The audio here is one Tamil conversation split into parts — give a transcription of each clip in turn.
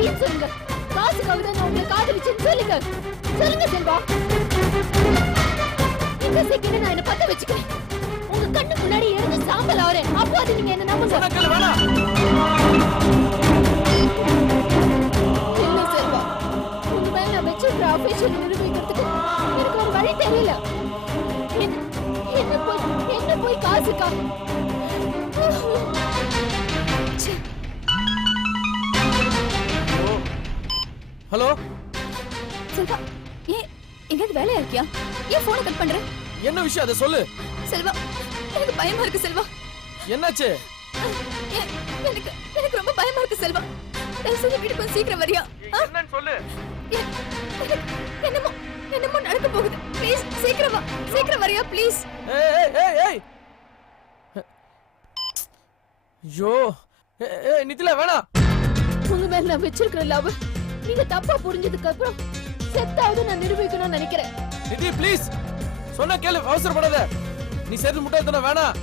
பொய்ன்னு சொல்லுங்க. காசுக்காக தான் நான் உங்களை காதலிச்சேன்னு சொல்லுங்க. சொல்லுங்க செல்வா. இந்த செகண்ட் நான் என்ன பத்த வச்சுக்கிறேன். உங்க கண்ணு முன்னாடி எரிஞ்சு சாம்பல் ஆறேன். அப்போ அது நீங்க என்ன நம்புங்க. என்ன செல்வா, உங்க மேல நான் வச்சிருக்கிற அஃபெக்ஷன் நிரூபிக்கிறதுக்கு எனக்கு ஒரு வழி தெரியல. என்ன போய் காசுக்கா? ஹலோ செல்வா, எங்கேயாவது வேலையா இருக்கியா? ஏன் போனை கட் பண்ற? என்ன விஷயம் அதை சொல்லு. செல்வா, எனக்கு பயமா இருக்கு செல்வா. என்னாச்சு? எனக்கு ரொம்ப பயமா இருக்கு செல்வா. தயவு செஞ்சு வீட்டுக்கு கொஞ்சம் சீக்கிரம் வரியா? என்னன்னு சொல்லு. என்னமோ நடக்க போகுது. ப்ளீஸ் சீக்கிரம் வா. சீக்கிரம் வரியா ப்ளீஸ். ஏய் ஐயோ நித்திலா வேணாம். உங்க மேல நான் வச்சிருக்கிற லவ் நீங்க தப்பா புரிஞ்சதுக்கு அப்புறம் செத்தாவது நான் நிரூபிக்கணும்னு நினைக்கிறேன். நிதி ப்ளீஸ் சொன்னா கேளு, அவசரப்படாத. நீ சேர்ந்து முட்டாள்தானே வேணாம்.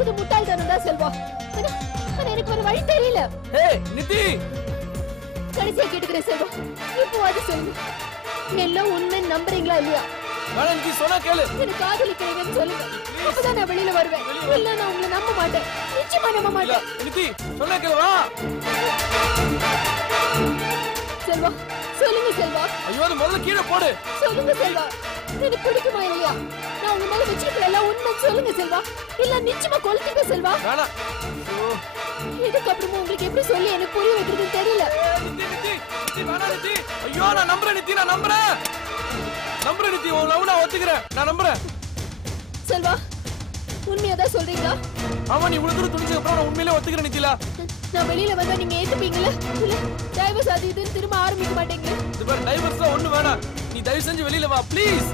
இது முட்டாள்தானே தான் செல்வா. ஆனா எனக்கு ஒரு வழி தெரியல. நிதி கடைசியா கேட்டுக்கிறேன் செல்வா, இப்போ அது சொல்லுங்க, எல்லாம் உண்மை நம்புறீங்களா இல்லையா? வேணாம் நிதி, சொன்னா கேளு. எனக்கு காதலிக்கிறீங்கன்னு சொல்லுங்க, அப்பதான் நான் வெளியில வருவேன். இல்ல நான் உங்களை நம்ப மாட்டேன், நிச்சயமா நம்ப மாட்டேன். நிதி சொன்னா கேளு, வா. செல்வா சொல்லுங்க செல்வா. ஐயோ அது முதல்ல கீழே போடு. சொல்லுங்க செல்வா, எனக்கு பிடிக்குமா இல்லையா? நான் உங்க மேல வச்சிருக்கிற எல்லாம் உண்மை சொல்லுங்க செல்வா, இல்ல நிச்சயமா கொல்லுங்க செல்வா. வேணாம். இதுக்கப்புறமா உங்களுக்கு எப்படி சொல்லி எனக்கு புரிய வைக்கிறதுன்னு தெரியல. நிதி வேணாம் நிதி. ஐயோ நான் நம்புறேன் நிதி, நான் நம்புறேன் நிதி. உன் லவ் நான் ஒத்துக்கிறேன், நான் நம்புறேன். செல்வா உண்மையாதான் சொல்றீங்களா? ஆமா, நீ இவ்வளவு தூரம் துணிச்சதுக்கு அப்புறம் நான் உண்மையிலே ஒத்துக்கிறேன் நிதிலா. நான் வெளியில வந்தா நீங்க ஏத்துப்பீங்களா? இல்ல டைவர்ஸ் அது இதுன்னு திரும்ப ஆரம்பிக்க மாட்டீங்களா? இது பாரு, டைவர்ஸ்லாம் ஒண்ணு வேணாம். நீ தயவு செஞ்சு வெளியில வா ப்ளீஸ்.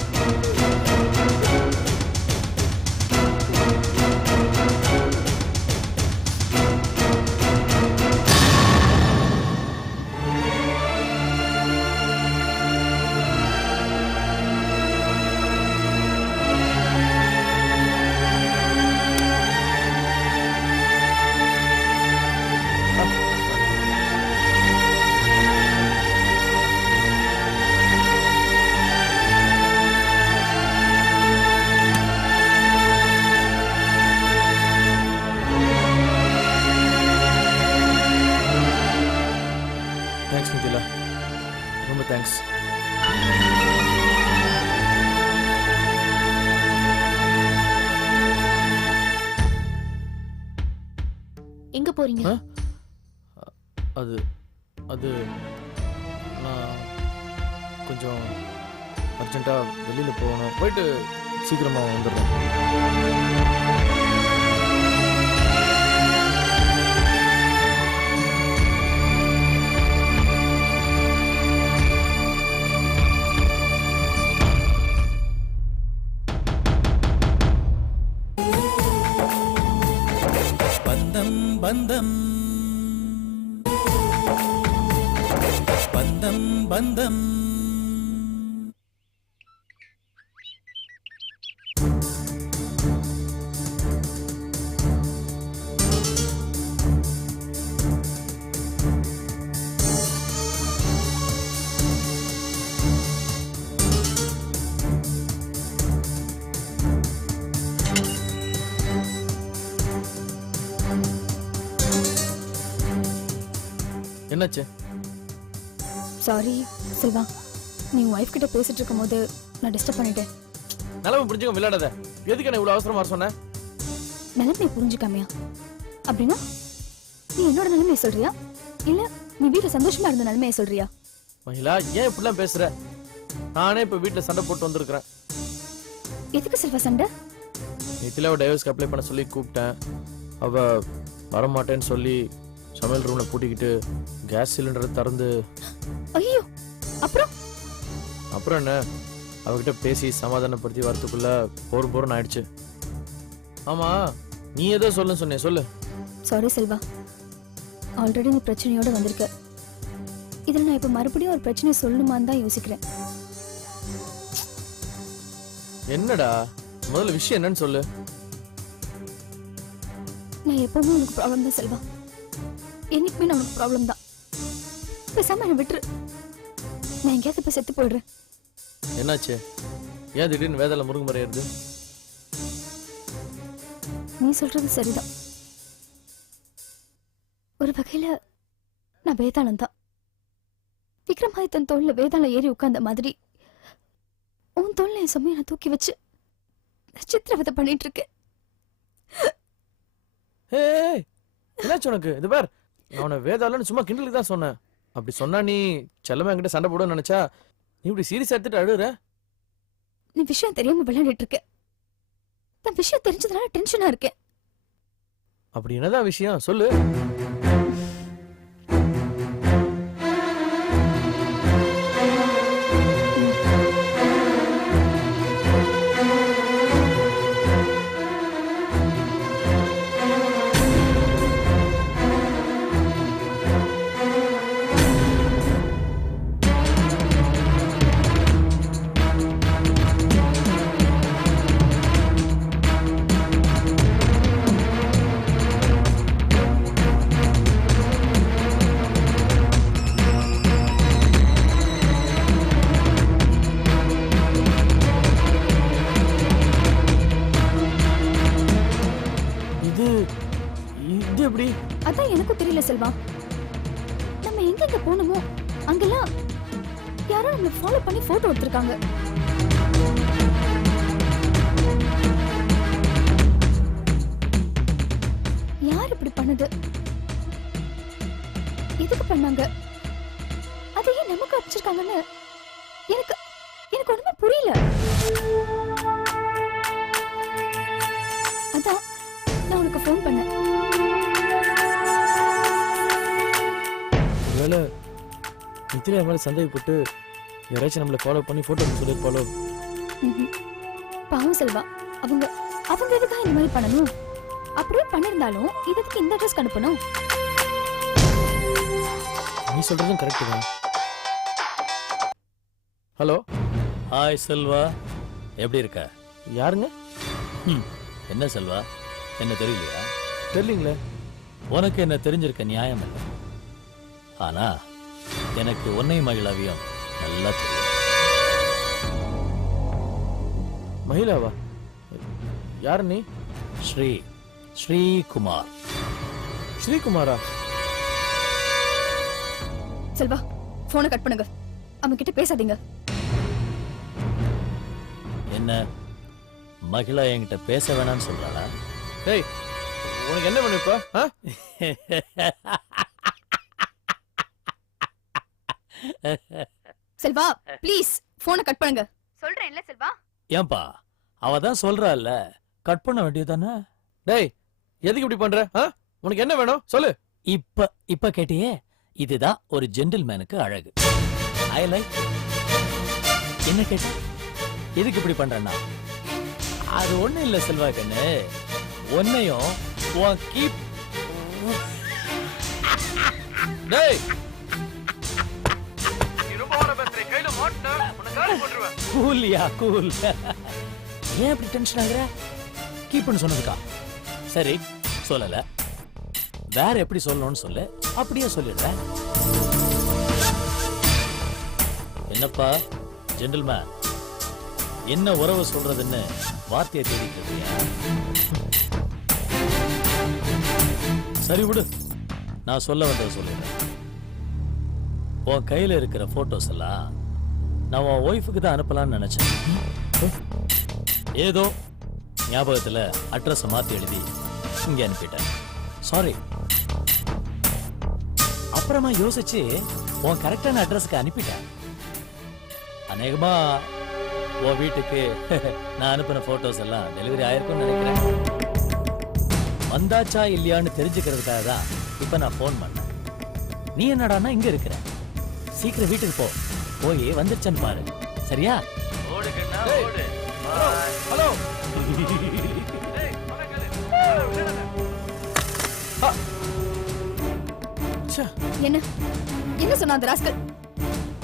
தேங்க்ஸ் நிதிலா, ரொம்ப தேங்க்ஸ். எங்க போறீங்க? அது அது நான் கொஞ்சம் அர்ஜென்ட்டா வெளியில போகணும். போயிட்டு சீக்கிரமா வந்துடுறேன். பந்தம் பந்தம் பந்தம் என்னாச்சு? சாரி செல்வா, நீ வைஃப் கிட்ட பேசிட்டு இருக்கும்போது நான் டிஸ்டர்ப் பண்ணிட்டேன். நிலைமை புரிஞ்சுக்க விளையாடாத. எதுக்கு என்ன இவ்வளவு அவசரமா சொன்ன? நிலைமையை புரிஞ்சுக்காமையா? அப்படின்னா நீ என்னோட நிலைமையை சொல்றியா, இல்ல நீ வீட்டுல சந்தோஷமா இருந்த நிலைமையை சொல்றியா? மகிழா, ஏன் இப்படிலாம் பேசுற? நானே இப்ப வீட்டுல சண்டை போட்டு வந்திருக்கிறேன். எதுக்கு செல்வா சண்டை? நித்திலாவை டைவர்ஸ்க்கு அப்ளை பண்ண சொல்லி கூப்பிட்டேன். அவ வரமாட்டேன்னு சொல்லி சமையல் ரூம்ல பூட்டிக்கிட்டு கேஸ் சிலிண்டரை திறந்து. ஐயோ, அப்புறம் என்ன, அவகிட்ட பேசி சமாதானப்படுத்தி வரத்துக்குள்ள போரும் ஆயிடுச்சு. ஆமா, நீ ஏதோ சொல்லுன்னு சொன்னே, சொல்லு. சாரி செல்வா, ஆல்ரெடி நீ பிரச்சனையோட வந்திருக்க. இதுல நான் இப்ப மறுபடியும் ஒரு பிரச்சனை சொல்லணுமான்னு தான் யோசிக்கிறேன். என்னடா, முதல்ல விஷயம் என்னன்னு சொல்லு. நான் எப்பவுமே உனக்கு ப்ராப்ளம் தான் செல்வா, என்னைக்குமே நமக்கு ப்ராப்ளம் தான். பேசாம என்ன விட்டுரு. நான் எங்கேயாவது போய் செத்து போயிடுறேன். என்னாச்சு? ஏன் திடீர்னு வேதாள முருங்கை மரம் ஏறுது? நீ சொல்றது சரிதான். ஒரு வகையில நான் வேதாளம் தான். விக்ரமாதித்தன் தோல்ல வேதாளம் ஏறி உட்கார்ந்த மாதிரி உன் தோல்ல என் சுமையை நான் தூக்கி வச்சு சித்திரவதை பண்ணிட்டு இருக்கேன். ஏய், என்னாச்சு உனக்கு? இது பார், நான் உன்னை வேதாளன்னு சும்மா கிண்டலுக்கு தான் சொன்னேன். அப்படி சொன்னா நீ செல்லமா என்கிட்ட சண்டை போடுன்னு நினைச்சா நீ இப்படி சீரியஸ் எடுத்துட்டு அழுகுற. நீ விஷயம் தெரியாம விளையாடிட்டு இருக்க. நான் விஷயம் தெரிஞ்சதுனால டென்ஷனா இருக்கேன். அப்படி என்னதான் விஷயம் சொல்லு. இது எப்படி? அதான் எனக்கும் தெரியல செல்வா. நம்ம எங்க போனோமோ அங்கெல்லாம் யாரோ நம்மள ஃபாலோ பண்ணி போட்டோ எடுத்திருக்காங்க. யார் இப்படி பண்ணது? எதுக்கு பண்ணாங்க? அதையே நமக்கு அடிச்சிருக்காங்கன்னு எனக்கு எனக்கு ஒண்ணுமே புரியல. அதான் நான் உனக்கு ஃபோன் பண்ணேன். ஒருவேளை நித்யா மேல சந்தேகப்பட்டு யாராச்சும் நம்மளை ஃபாலோ பண்ணி போட்டோ சொல்லிருப்பாளோ? பாவம் செல்வா, அவங்க அவங்க எதுக்காக இந்த மாதிரி பண்ணணும்? அப்படியே பண்ணிருந்தாலும் இதுக்கு இந்த அட்ரஸ் அனுப்பணும். நீ சொல்றதும் கரெக்ட் தான். ஹலோ. ஹாய் செல்வா, எப்படி இருக்க? யாருங்க? என்ன செல்வா, என்ன தெரியலையா? தெரியலீங்களே. உனக்கு என்ன தெரிஞ்சிருக்க நியாயம் இல்லை. ஆனா எனக்கு உன்னை மகிழாவியம் நல்லா தெரியும். மகிழாவா? யாரு நீ? ஸ்ரீகுமார். ஸ்ரீகுமாரா? செல்வா, போனை கட் பண்ணுங்க. அவங்க கிட்ட பேசாதீங்க. என்ன மகிழா என்கிட்ட பேச வேணாம்னு சொல்றாளா? டேய், உனக்கு என்ன வேணும் இப்ப? செல்வா, ப்ளீஸ் போனை கட் பண்ணுங்க. சொல்றேன் இல்ல செல்வா. ஏன்பா, அவ தான் சொல்றாள்ல, கட் பண்ண வேண்டியதானே? டேய், எதுக்கு இப்படி பண்ற? உனக்கு என்ன வேணும் சொல்லு. இப்ப கேட்டியே, இதுதான் ஒரு ஜென்டில்மேனுக்கு அழகு. I like. என்ன கேட்ட? எதுக்கு இப்படி பண்றேன்னா, அது ஒண்ணு இல்ல செல்வா கண்ணு, உன்னையும் உன் கீப். டேய், நீ ரொம்ப வர பேசுற. கையில மாட்டற, உன்னை காலி போட்டுருவேன். கூல்யா கூல். ஏன் இப்படி டென்ஷன் ஆகுற? கீப்னு சொன்னதுக்கா? சரி சொல்லல, வேற எப்படி சொல்லணும்னு சொல்லு, அப்படியே சொல்லிடுறேன். என்னப்பா ஜென்டில்மேன், என்ன உறவு சொல்றதுன்னு வார்த்தையை தேடிட்டு இருக்கியா? சரி விடு, நான் சொல்ல வந்ததை சொல்லிடுறேன். உன் கையில இருக்கிற போட்டோஸ் எல்லாம் நான் உன் ஒய்ஃபுக்கு தான் அனுப்பலாம்னு நினைச்சேன். ஏதோ ஞாபகத்துல அட்ரஸ் மாத்தி எழுதி இங்க அனுப்பிட்டேன். சாரி. அப்புறமா யோசிச்சு உன் கரெக்டான அட்ரஸ்க்கு அனுப்பிட்டேன். அநேகமா உன் வீட்டுக்கு நான் அனுப்பின போட்டோஸ் எல்லாம் டெலிவரி ஆயிருக்கும்னு நினைக்கிறேன். வந்தாச்சா இல்லையான்னு தெரிஞ்சுக்கிறதுக்காக தான் இப்ப நான் போன் பண்ணேன். நீ என்னடான்னா இங்க இருக்கிற, சீக்கிரம் வீட்டுக்கு போ, போய் வந்துருச்சேன்னு பாரு. சரியா? ஹலோ. என்ன என்ன சொன்ன அந்த ராஸ்கல்?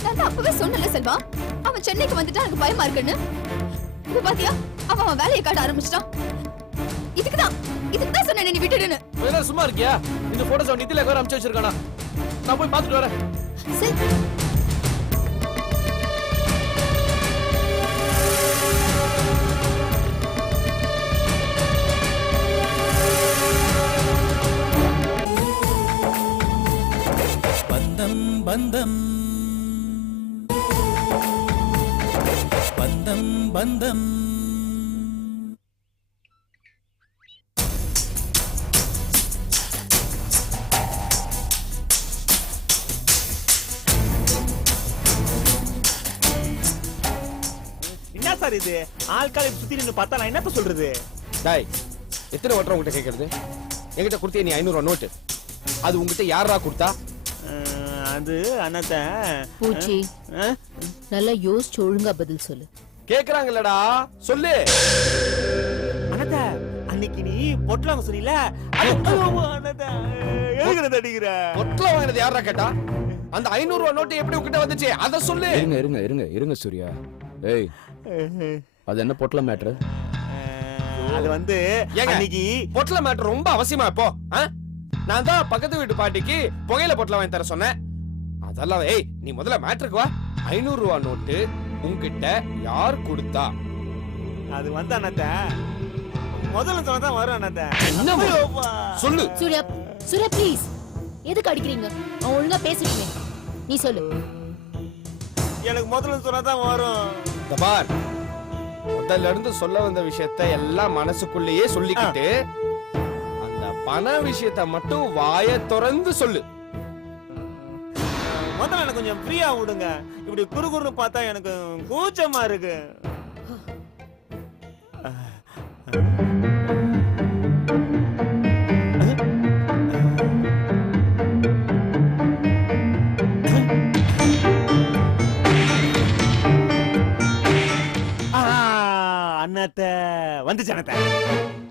நான் தான் அப்பவே சொன்னல செல்வா, அவன் சென்னைக்கு வந்துட்டா எனக்கு பயமா இருக்குன்னு. இப்ப பாத்தியா, அவன் வேலையை காட்ட ஆரம்பிச்சிட்டான். இதுக்குதான் சொன்னேன் நீ விட்டுடுன்னு. சும்மா இருக்கியா? இந்த போட்டோஸ் நித்தில வேற அனுப்பிச்சு வச்சிருக்கானா? நான் போய் பார்த்துட்டு வரேன். சரி. பந்தம் பந்தம் பந்தம் பந்தம் என்ன சார் இது ஆட்காலை சுத்தி நின்று பார்த்தா நான் என்னத்த சொல்றது? டாய் எத்தனை வட்டம் உங்ககிட்ட கேட்கறது? என்கிட்ட கொடுத்தே நீ 500 ரூபா நோட்டு, அது உங்ககிட்ட யாரா கொடுத்தா? அது அண்ணாத்த பூச்சி நல்லா யோசிச்சு ஒழுங்கா பதில் சொல்லு. கேக்குறாங்கல்லடா சொல்லு. அண்ணாத்த அன்னைக்கு நீ பொட்டலாங்க சொன்னீல, அண்ணாத்த எழுதுறது அடிக்கிற பொட்டல வாங்கினது யாரா கேட்டா? அந்த 500 ரூபா நோட்டு எப்படி உங்ககிட்ட வந்துச்சு அத சொல்லு. இருங்க சூர்யா. ஏய் அது என்ன பொட்டல மேட்ரு? அது வந்து ஏங்க, அன்னைக்கு பொட்டல மேட்டர் ரொம்ப அவசியமா இப்போ. நான் தான் பக்கத்து வீட்டு பாட்டிக்கு புகையில பொட்டல வாங்கி தர சொன்னேன். அதெல்லாம் ஏய் நீ முதல்ல மேட்டருக்கு வா. 500 ரூபா நோட்டு உங்ககிட்ட யார் கொடுத்தா? அது வந்து அண்ணாத்த முதல்ல சொன்னதான் வரும் அண்ணாத்த. என்ன சொல்லு. சூர்யா சூர்யா ப்ளீஸ் எதுக்கு அடிக்கிறீங்க? அவன் ஒழுங்கா பேசிட்டீங்க, நீ சொல்லு. எனக்கு முதல்ல சொன்னதான் வரும். தபார் முதல்ல இருந்து சொல்ல வந்த விஷயத்தை எல்லாம் மனசுக்குள்ளேயே சொல்லிக்கிட்டு அந்த பண விஷயத்தை மட்டும் வாயை திறந்து சொல்லு. முதல்ல எனக்கு கொஞ்சம் ஃப்ரீயா விடுங்க. இப்படி குறுகுறுன்னு பார்த்தா எனக்கு கூச்சமா இருக்கு. அண்ணாத்த வந்துச்சு அண்ணாத்த.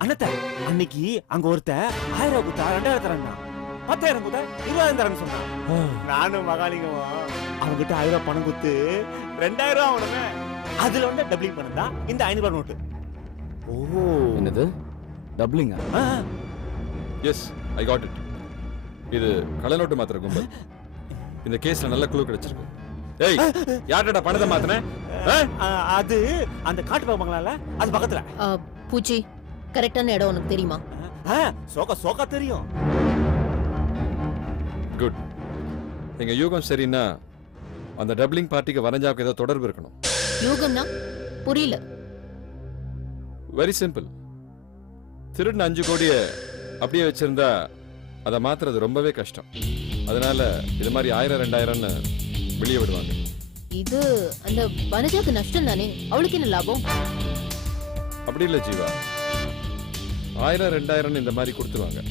அண்ணாத்த அன்னைக்கு அங்க ஒருத்த 1000 ரூபாய் கொடுத்தா 2000 தரேன்னா, 10,000 கொடுத்தா 20,000 தரேன்னு சொன்னான். நானும் மகாலிங்கமும் அவங்ககிட்ட 1000 ரூபாய் பணம் கொடுத்து 2000 ரூபாய் அவனுங்க. அதுல வந்து டபுளிங் பண்ண தான் இந்த 500 ரூபாய் நோட்டு. ஓ என்னது டபுளிங்கா? Yes I got it. இது கள்ளநோட்டு மாத்திர கும்பல். இந்த கேஸ்ல நல்ல க்ளூ கிடைச்சிருக்கு. ஏய் யார்டா பணத்தை மாத்துன? அது அந்த காட்டு பக்கங்களால அது பக்கத்துல. பூச்சி கரெக்டான இடம் உனக்கு தெரியுமா? சோகா சோகா தெரியும். குட். எங்க யூகம் சரின்னா அந்த டபுளிங் பார்ட்டிக்கு வனஜாவுக்கு ஏதோ தொடர்பு இருக்கணும். யூகம்னா புரியல. Very simple. திருடின 5 கோடியை அப்படியே வச்சிருந்தா அதை மாத்துறது ரொம்பவே கஷ்டம். அதனால இது மாதிரி 1000 2000ன்னு வெளியே விடுவாங்க. இது அந்த வனஜாக்கு நஷ்டம் தானே, அவளுக்கு என்ன லாபம்? அப்படி இல்ல ஜீவா, 1000 2000 இந்த மாதிரி கொடுத்துருவாங்க.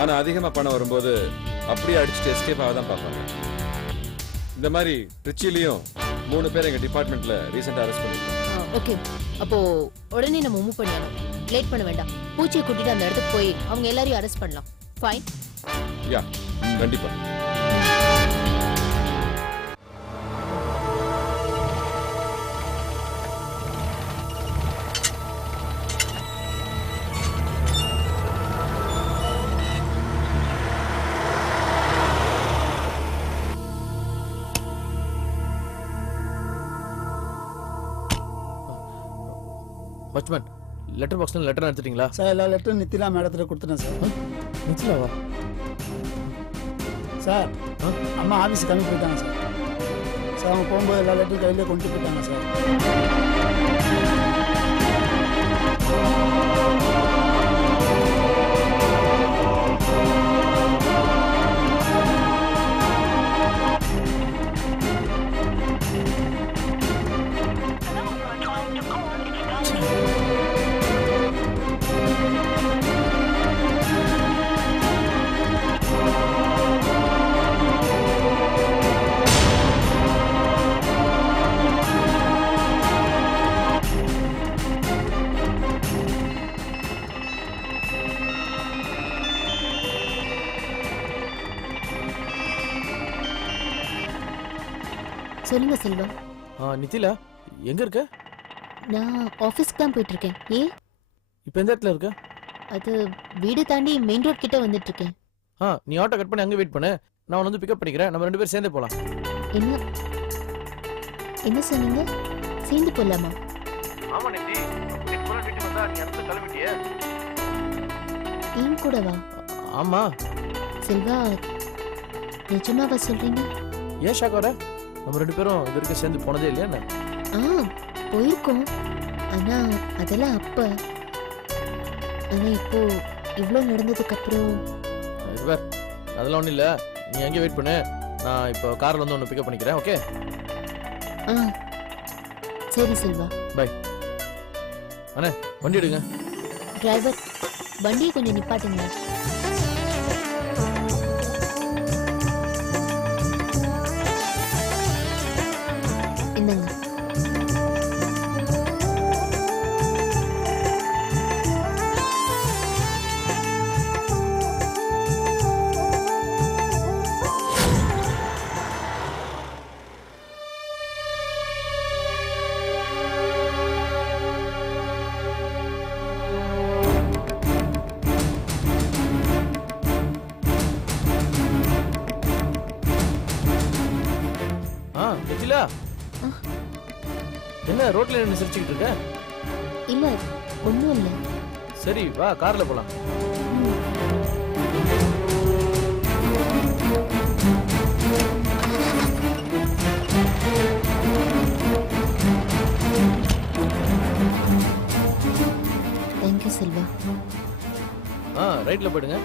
ஆனா அதிகமா பணம் வரும்போது அப்படியே அடிச்சுட்டு எஸ்கேப் ஆக தான் பார்ப்பாங்க. இந்த மாதிரி ட்ரிச்சிலையும் 3 பேர் எங்க டிபார்ட்மெண்ட்ல ரீசெண்டா அரெஸ்ட் பண்ணிருக்கோம். ஓகே, அப்போ உடனே நம்ம மூவ் பண்ணலாம். லேட் பண்ண வேண்டாம். பூச்சியை கூட்டிட்டு அந்த இடத்துக்கு போய் அவங்க எல்லாரையும் அரெஸ்ட் பண்ணலாம். ஃபைன்? யா கண்டிப்பா. வாட்ச்மேன், லெட்டர் பாக்ஸ்ல லெட்டர் எடுத்துட்டீங்களா? சார் எல்லா லெட்டரும் நித்திலா மேடத்துல கொடுத்துட்டேன் சார். நித்திலாவா? சார் அம்மா ஆஃபீஸ் கிளம்பி போயிட்டாங்க சார். சார் அவங்க போகும்போது எல்லா லெட்டரும் கையிலே கொண்டு போயிட்டாங்க சார். சொல்லுங்க செல்வம். நித்திலா எங்க இருக்க? நான் ஆஃபீஸ்க்கு தான் போயிட்டு இருக்கேன். ஏன்? இப்போ எந்த இடத்துல இருக்க? அது வீடு தாண்டி மெயின் ரோட் கிட்ட வந்துட்டு இருக்கேன். நீ ஆட்டோ கட் பண்ணி அங்கே வெயிட் பண்ணு, நான் உன்னை வந்து பிக்கப் பண்ணிக்கிறேன், நம்ம 2 பேரும் சேர்ந்தே போலாம். என்ன என்ன சொன்னீங்க? சேர்ந்து போலாமா? ஆமா நிதி, நீ போன வீட்டுக்கு வந்தா நீ அந்த கிளம்பிட்டியே. ஏன் கூடவா? ஆமா. செல்வா, நிஜமாவா சொல்றீங்க? ஏன் ஷாக் வர? நம்ம 2 பேரும் இது வரைக்கும் சேர்ந்து போனதே இல்லையா என்ன? போயிருக்கோம். ஆனா அதெல்லாம் அப்ப. ஆனா இப்போ இவ்ளோ நடந்ததுக்கு அப்புறம் இதுவர் அதெல்லாம் ஒண்ணும் இல்ல, நீ அங்கே வெயிட் பண்ணு, நான் இப்போ கார்ல வந்து உன்னை பிக்கப் பண்ணிக்கிறேன். ஓகே சரி செல்வா. பை. அண்ணே வண்டி எடுங்க. டிரைவர், வண்டியை கொஞ்சம் நிப்பாட்டுங்க. என்னங்க? நிக்கிலா, என்ன ரோட்ல நின்று சிரிச்சுக்கிட்டு இருக்க? இல்ல, ஒண்ணும் இல்ல. சரி வா, கார்ல போலாம். தேங்க்யூ செல்வா. ரைட்ல போயிடுங்க.